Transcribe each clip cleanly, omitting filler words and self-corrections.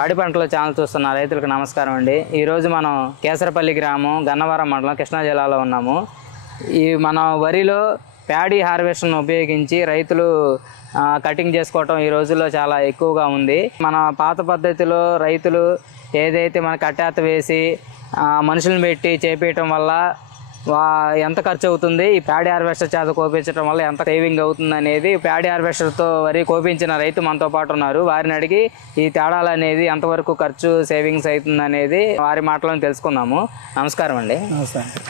పాడి పంటల ఛానల్ చూస్తున్న రైతులకు నమస్కారం అండి. ఈరోజు మనం కేసరపల్లి గ్రామం గన్నవరం మండలం కృష్ణా జిల్లాలో ఉన్నాము. ఈ మన వరిలో ప్యాడీ హార్వెస్టర్ను ఉపయోగించి రైతులు కటింగ్ చేసుకోవటం ఈ రోజుల్లో చాలా ఎక్కువగా ఉంది. మన పాత పద్ధతిలో రైతులు ఏదైతే మన కట్టేత వేసి మనుషులను పెట్టి చేపేయటం వల్ల ఎంత ఖర్చు అవుతుంది, ఈ ప్యాడీ హార్వెస్టర్ చేత కోపించడం వల్ల ఎంత సేవింగ్ అవుతుంది అనేది ప్యాడీ హార్వెస్టర్తో వరి కోపించిన రైతు మనతో పాటు ఉన్నారు. వారిని అడిగి ఈ తేడాలు అనేది ఎంతవరకు ఖర్చు సేవింగ్స్ అవుతుంది అనేది వారి మాటలను తెలుసుకుందాము. నమస్కారం అండి.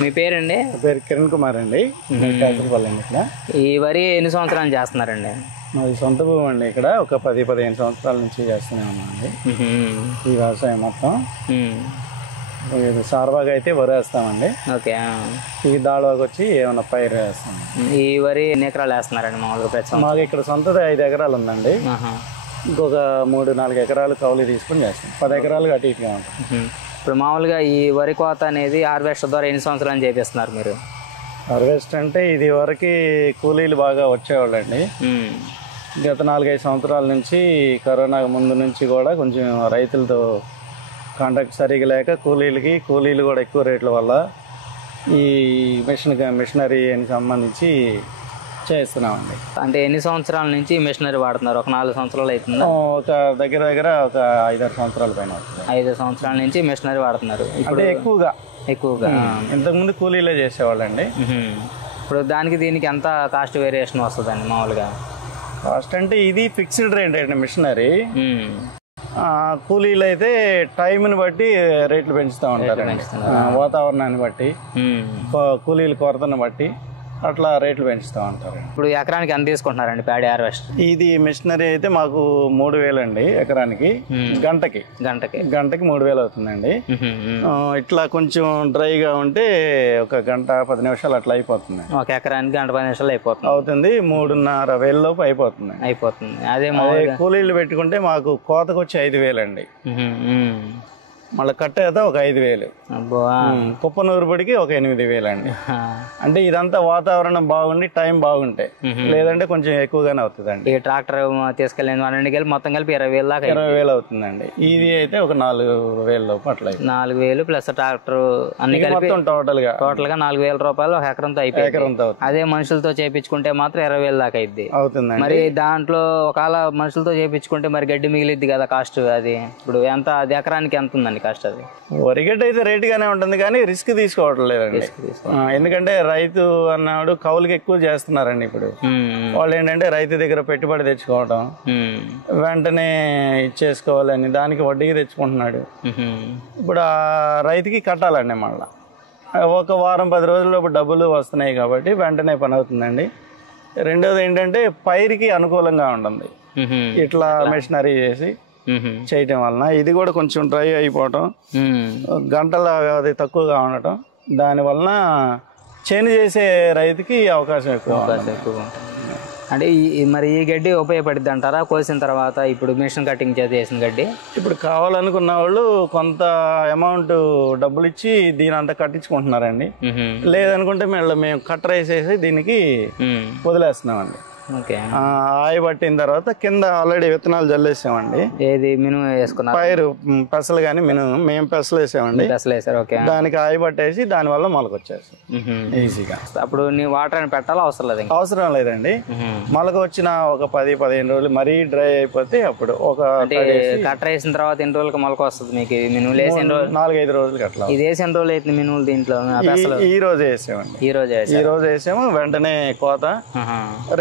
మీ పేరండి? పేరు కిరణ్ కుమార్ అండి. ఇక్కడ ఈ వరి ఎన్ని సంవత్సరాలు చేస్తున్నారండి? మాది సొంత భూమి అండి. ఇక్కడ ఒక 10-15 సంవత్సరాల నుంచి చేస్తూనే ఉన్నామండి ఈ వ్యవసాయం మొత్తం. సార్వాగా అయితే వరి వేస్తామండి. ఓకే. ఈ దాళవాకి వచ్చి ఏమైనా పైరు వేస్తాం. ఈ వరి ఎన్ని ఎకరాలు వేస్తున్నారండి మామూలుగా? మాకు ఇక్కడ సొంతది 5 ఎకరాలు ఉందండి. ఇంకొక 3-4 ఎకరాలు కౌలు తీసుకుని చేస్తాం. 10 ఎకరాలు అటు ఇటుగా ఉంటాం. ఇప్పుడు మామూలుగా ఈ వరి కోత అనేది హార్వెస్టర్ ద్వారా ఎన్ని సంవత్సరాలు చేపిస్తున్నారు మీరు? హార్వెస్ట్ అంటే ఇది వరకు కూలీలు బాగా వచ్చేవాళ్ళండి. గత 4-5 సంవత్సరాల నుంచి కరోనా ముందు నుంచి కూడా కొంచెం రైతులతో కాంటాక్ట్ సరిగా లేక కూలీలు కూడా ఎక్కువ రేట్ల వల్ల ఈ మిషనరీకి సంబంధించి చేస్తున్నామండి. అంటే ఎన్ని సంవత్సరాల నుంచి మిషనరీ వాడుతున్నారు? ఒక 4 సంవత్సరాలు అవుతుంది. ఒక దగ్గర ఒక 5-6 సంవత్సరాల పైన. 5 సంవత్సరాల నుంచి మిషనరీ వాడుతున్నారు. అంటే ఎక్కువగా ఇంతకుముందు కూలీలే చేసేవాళ్ళండి. ఇప్పుడు దానికి దీనికి ఎంత కాస్ట్ వేరియేషన్ వస్తుందండి మామూలుగా? కాస్ట్ అంటే ఇది ఫిక్స్డ్ రేట్ అండి మిషనరీ. కూలీలు అయితే టైంని బట్టి రేట్లు పెంచుతూ ఉంటారు, వాతావరణాన్ని బట్టి, కూలీల కొరతను బట్టి అట్లా రేట్లు పెంచుతూ ఉంటారు. ఇప్పుడు ఎకరానికి ఎంత తీసుకుంటున్నారండి ప్యాడీ హార్వెస్టర్? ఇది మిషనరీ అయితే మాకు 3,000 అండి ఎకరానికి. గంటకి 3,000 అవుతుందండి. ఇట్లా కొంచెం డ్రైగా ఉంటే ఒక గంట 10 నిమిషాలు అట్లా అయిపోతుంది. ఒక ఎకరానికి గంట 10 నిమిషాలు అవుతుంది. 3,500 లోపు అయిపోతుంది. అదే కూలీలు పెట్టుకుంటే మాకు కోతకు వచ్చి 5,000 అండి. మళ్ళీ కట్టేత ఒక 5,000. కుప్ప నూరుబడికి ఒక 8,000 అండి. అంటే ఇదంతా వాతావరణం బాగుండి టైం బాగుంటే, లేదంటే కొంచెం ఎక్కువగానే అవుతుందండి. ట్రాక్టర్ తీసుకెళ్ళి మొత్తం కలిపి 20,000 దాకా 20,000 అవుతుందండి. ఇది అయితే ఒక 4,000 లోపు అట్లా. 4,000 ప్లస్ ట్రాక్టర్ అన్ని కలిపి టోటల్ గా 4,000 రూపాయలు ఒక ఎకరంతో అయిపోయింది. అదే మనుషులతో చేయించుకుంటే మాత్రం 20,000 దాకా అయింది అవుతుంది. మరి దాంట్లో ఒకవేళ మనుషులతో చేయించుకుంటే మరి గడ్డి మిగిలిద్ది కదా కాస్ట్. అది ఇప్పుడు ఎంత, అది ఎకరానికి ఎంత ఉందండి కాస్ట్? అది వరిగడ్డ అయితే రేట్ గానే ఉంటుంది కానీ రిస్క్ తీసుకోవటం లేదండి. ఎందుకంటే రైతు అన్నాడు కౌలుకి ఎక్కువ చేస్తున్నారండి. ఇప్పుడు వాళ్ళు ఏంటంటే రైతు దగ్గర పెట్టుబడి తెచ్చుకోవటం, వెంటనే ఇచ్చేసుకోవాలని దానికి వడ్డీకి తెచ్చుకుంటున్నాడు. ఇప్పుడు ఆ రైతుకి కట్టాలండి. మళ్ళీ ఒక వారం 10 రోజుల్లోపు డబ్బులు వస్తున్నాయి కాబట్టి వెంటనే పని అవుతుందండి. రెండోది ఏంటంటే పైరుకి అనుకూలంగా ఉంటుంది ఇట్లా మెషినరీ చేసి చేయటం వలన. ఇది కూడా కొంచెం డ్రై అయిపోవటం, గంటల వ్యవధి తక్కువగా ఉండటం, దాని వలన చేను చేసే రైతుకి అవకాశం ఎక్కువ ఉంటుంది. అంటే మరి ఈ గడ్డి ఉపయోగపడుద్ది అంటారా కోసిన తర్వాత? ఇప్పుడు మిషన్ కటింగ్ చేసిన గడ్డి ఇప్పుడు కావాలనుకున్న వాళ్ళు కొంత అమౌంట్ డబ్బులు ఇచ్చి దీని అంతా కట్టించుకుంటున్నారండి. లేదనుకుంటే మేము కట్టర్ వేసేసి దీనికి వదిలేస్తున్నామండి. ఆయి పట్టిన తర్వాత కింద ఆల్రెడీ విత్తనాలు జల్లేసామండి. ఏది మినుము వేసుకున్నా? పైరు పెసలు కానీ మేము పెసలు వేసామండి. దానికి ఆయి పట్టేసి దాని వల్ల మొలకొచ్చేసి ఈజీగా. అప్పుడు నీ వాటర్ అని పెట్టాలి అవసరం లేదు? అవసరం లేదండి. మొలక వచ్చిన ఒక 10-15 రోజులు మరీ డ్రై అయిపోతే అప్పుడు ఒక కట్టర్ వేసిన తర్వాత ఎన్ని రోజులకి మొలక వస్తుంది మీకు? మినుములు వేసిన 4-5 రోజులకి అట్లా. ఇది వేసిన రోజులు అయితే మినుములు దీంట్లో ఈ రోజు వేసామండి. ఈ రోజు వేసాము. వెంటనే కోత.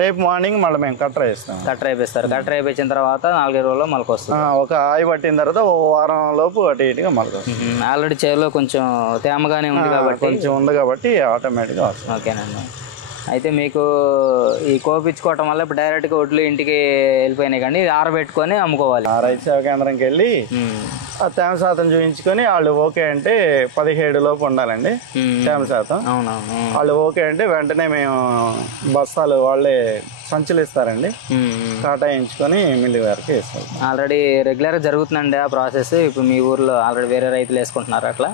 రేపు మార్నింగ్ మళ్ళీ మేము కట్టర్ వేస్తాం. కట్టర్ వేపిస్తారు. కట్టర్ వేపించిన తర్వాత 4 రోజుల్లో మొలక వస్తుంది. ఒక ఆయి పట్టిన తర్వాత ఓ వారం లోపు అటు ఇటుగా మొలక వస్తుంది. ఆల్రెడీ చేలో కొంచెం తేమగానే ఉంది కాబట్టి ఆటోమేటిక్గా వస్తుంది. ఓకేనండి. అయితే మీకు ఈ కోపించుకోవటం వల్ల ఇప్పుడు డైరెక్ట్గా ఒడ్లు ఇంటికి వెళ్ళిపోయినాయి కానీ ఆరబెట్టుకొని అమ్ముకోవాలి. రైతు సేవా కేంద్రంకి వెళ్ళి ఆ తేమ శాతం చూపించుకొని వాళ్ళు ఓకే అంటే 17 లోపు ఉండాలండి తేమ శాతం. వాళ్ళు ఓకే అంటే వెంటనే మేము బస్తాలు వాళ్ళే సంచులు ఇస్తారండి, కాటాయించుకొని మిల్లి వరకు వేస్తాం. ఆల్రెడీ రెగ్యులర్గా జరుగుతుందండి ఆ ప్రాసెస్. ఇప్పుడు మీ ఊర్లో ఆల్రెడీ వేరే రైతులు వేసుకుంటున్నారు అట్లా?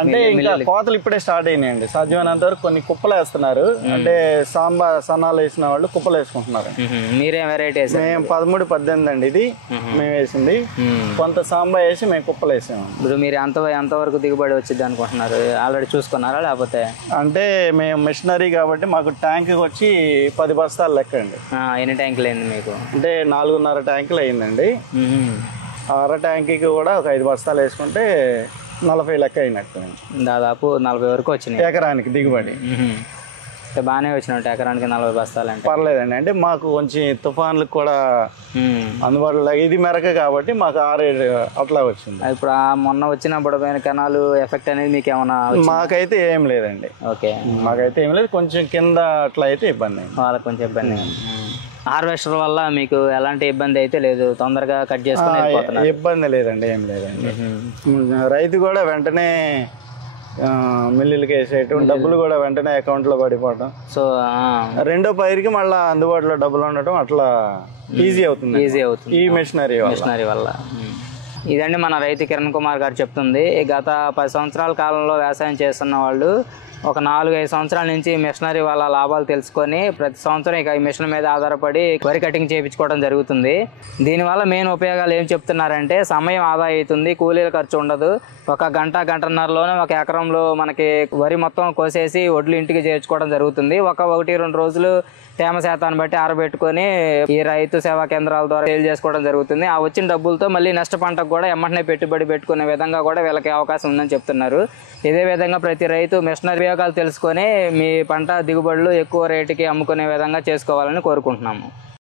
అంటే ఇంకా కోతలు ఇప్పుడే స్టార్ట్ అయినాయండి. సాధ్యమైనంత వరకు కొన్ని కుప్పలు వేస్తున్నారు. అంటే సాంబా సన్నాలు వేసిన వాళ్ళు కుప్పలు వేసుకుంటున్నారు. మీరేం వెరైటీ వేసారు? మేము 13, 18 అండి ఇది మేము వేసింది. కొంత సాంబా వేసి మేము కుప్పలు వేసాము. ఇప్పుడు మీరు ఎంతవరకు దిగుబడి వచ్చింది అనుకుంటున్నారు? ఆల్రెడీ చూసుకున్నారా లేకపోతే? అంటే మేము మిషనరీ కాబట్టి మాకు ట్యాంక్ వచ్చి 10 బస్తాలు లెక్క అండి. ఎన్ని ట్యాంకులు అయింది మీకు? అంటే 4.5 ట్యాంకులు అయిందండి. అర ట్యాంక్కి కూడా ఒక 5 బస్తాలు వేసుకుంటే 40 లెక్క అయినట్టు. దాదాపు 40 వరకు వచ్చినాయి ఎకరానికి దిగుబడి. బాగానే వచ్చినట్టు ఎకరానికి 40 బస్తాలు అంటే పర్లేదండి. అంటే మాకు కొంచెం తుఫాన్లకు కూడా అందుబాటులో ఇది మెరక కాబట్టి మాకు 6-7 అట్లా వచ్చింది. ఇప్పుడు మొన్న వచ్చిన బుడమైన కెనాలు ఎఫెక్ట్ అనేది మీకు ఏమైనా? మాకైతే ఏం లేదండి. ఓకే, మాకైతే ఏం లేదు. కొంచెం కింద అట్లా అయితే ఇబ్బంది అయింది. వాళ్ళకి కొంచెం ఇబ్బంది. హార్వెస్టర్ వల్ల మీకు ఎలాంటి ఇబ్బంది అయితే లేదు, తొందరగా కట్ చేసుకుని వెళ్ళిపోతున్నారు? ఇబ్బంది లేదండి, ఏం లేదండి. రైతు కూడా వెంటనే మిల్లులకి వేసేయటం, డబ్బులు కూడా వెంటనే అకౌంట్లో పడిపోవటం. సో రెండో పైరుకి మళ్ళీ అందుబాటులో డబ్బులు ఉండటం అట్లా ఈజీ అవుతుంది ఈ మిషనరీ వల్ల. ఇదండి మన రైతు కిరణ్ కుమార్ గారు చెప్తుంది. గత 10 సంవత్సరాల కాలంలో వ్యవసాయం చేస్తున్న వాళ్ళు ఒక 4-5 సంవత్సరాల నుంచి మిషనరీ వాళ్ళ లాభాలు తెలుసుకొని ప్రతి సంవత్సరం ఇక ఈ మిషన్ మీద ఆధారపడి వరి కటింగ్ చేయించుకోవడం జరుగుతుంది. దీనివల్ల మెయిన్ ఉపయోగాలు ఏం చెప్తున్నారంటే సమయం ఆదా అవుతుంది, కూలీల ఖర్చు ఉండదు. ఒక గంటన్నరలోనే ఒక ఎకరంలో మనకి వరి మొత్తం కోసేసి వడ్లు ఇంటికి చేర్చుకోవడం జరుగుతుంది. 1-2 రోజులు తేమ శాతాన్ని బట్టి ఆరబెట్టుకొని ఈ రైతు సేవా కేంద్రాల ద్వారా సేల్ చేసుకోవడం జరుగుతుంది. ఆ వచ్చిన డబ్బులతో మళ్ళీ నెక్స్ట్ పంటకు కూడా ఎమ్మటనే పెట్టుబడి పెట్టుకునే విధంగా కూడా వీళ్ళకి అవకాశం ఉందని చెప్తున్నారు. ఇదే విధంగా ప్రతి రైతు మిషనరీ ఉపయోగాలు తెలుసుకొని మీ పంట దిగుబడులు ఎక్కువ రేటుకి అమ్ముకునే విధంగా చేసుకోవాలని కోరుకుంటున్నాము.